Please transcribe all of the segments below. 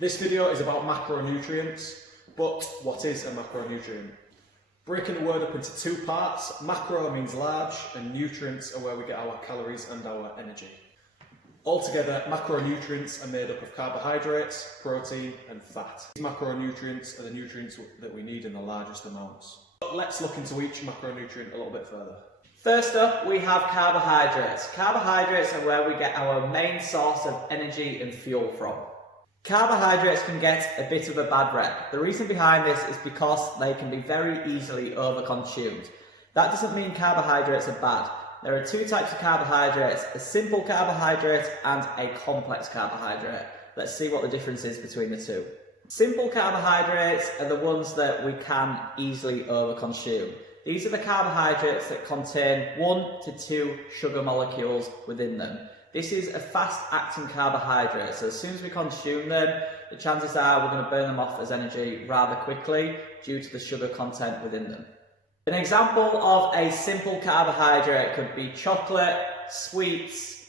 This video is about macronutrients, but what is a macronutrient? Breaking the word up into two parts, macro means large and nutrients are where we get our calories and our energy. Altogether, macronutrients are made up of carbohydrates, protein and fat. These macronutrients are the nutrients that we need in the largest amounts. But let's look into each macronutrient a little bit further. First up, we have carbohydrates. Carbohydrates are where we get our main source of energy and fuel from. Carbohydrates can get a bit of a bad rep. The reason behind this is because they can be very easily overconsumed. That doesn't mean carbohydrates are bad. There are two types of carbohydrates, a simple carbohydrate and a complex carbohydrate. Let's see what the difference is between the two. Simple carbohydrates are the ones that we can easily overconsume. These are the carbohydrates that contain 1 to 2 sugar molecules within them. This is a fast-acting carbohydrate, so as soon as we consume them, the chances are we're going to burn them off as energy rather quickly due to the sugar content within them. An example of a simple carbohydrate could be chocolate, sweets,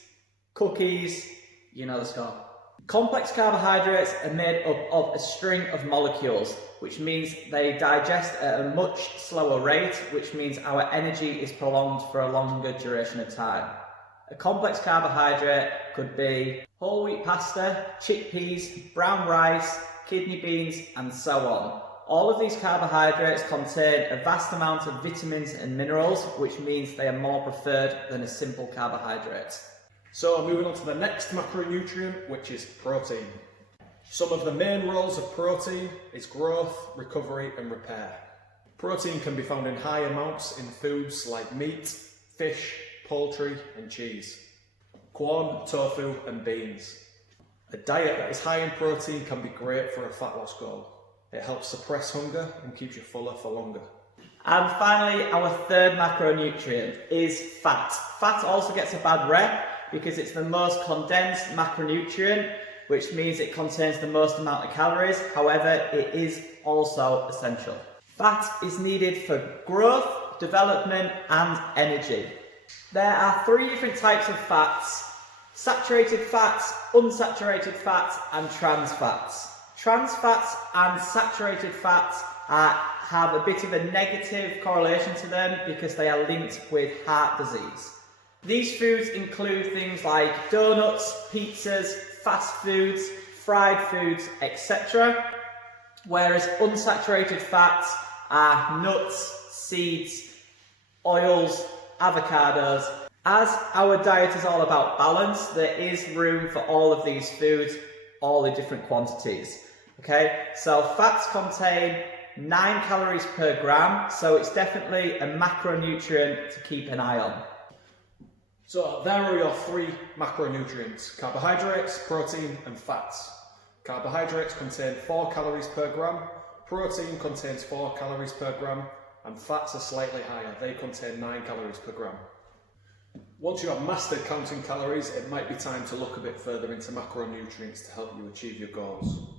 cookies, you know the score. Complex carbohydrates are made up of a string of molecules, which means they digest at a much slower rate, which means our energy is prolonged for a longer duration of time. A complex carbohydrate could be whole wheat pasta, chickpeas, brown rice, kidney beans, and so on. All of these carbohydrates contain a vast amount of vitamins and minerals, which means they are more preferred than a simple carbohydrate. So moving on to the next macronutrient, which is protein. Some of the main roles of protein is growth, recovery and repair. Protein can be found in high amounts in foods like meat, fish, poultry and cheese, corn, tofu and beans. A diet that is high in protein can be great for a fat loss goal. It helps suppress hunger and keeps you fuller for longer. And finally, our third macronutrient is fat. Fat also gets a bad rep because it's the most condensed macronutrient, which means it contains the most amount of calories. However, it is also essential. Fat is needed for growth, development and energy. There are 3 different types of fats: saturated fats, unsaturated fats and trans fats. Trans fats and saturated fats have a bit of a negative correlation to them because they are linked with heart disease. These foods include things like donuts, pizzas, fast foods, fried foods, etc. Whereas unsaturated fats are nuts, seeds, oils, avocados. As our diet is all about balance, there is room for all of these foods, all in different quantities. Okay, so fats contain 9 calories per gram, so it's definitely a macronutrient to keep an eye on. So there are your 3 macronutrients: carbohydrates, protein and fats. Carbohydrates contain 4 calories per gram, protein contains 4 calories per gram, and fats are slightly higher, they contain 9 calories per gram. Once you have mastered counting calories, it might be time to look a bit further into macronutrients to help you achieve your goals.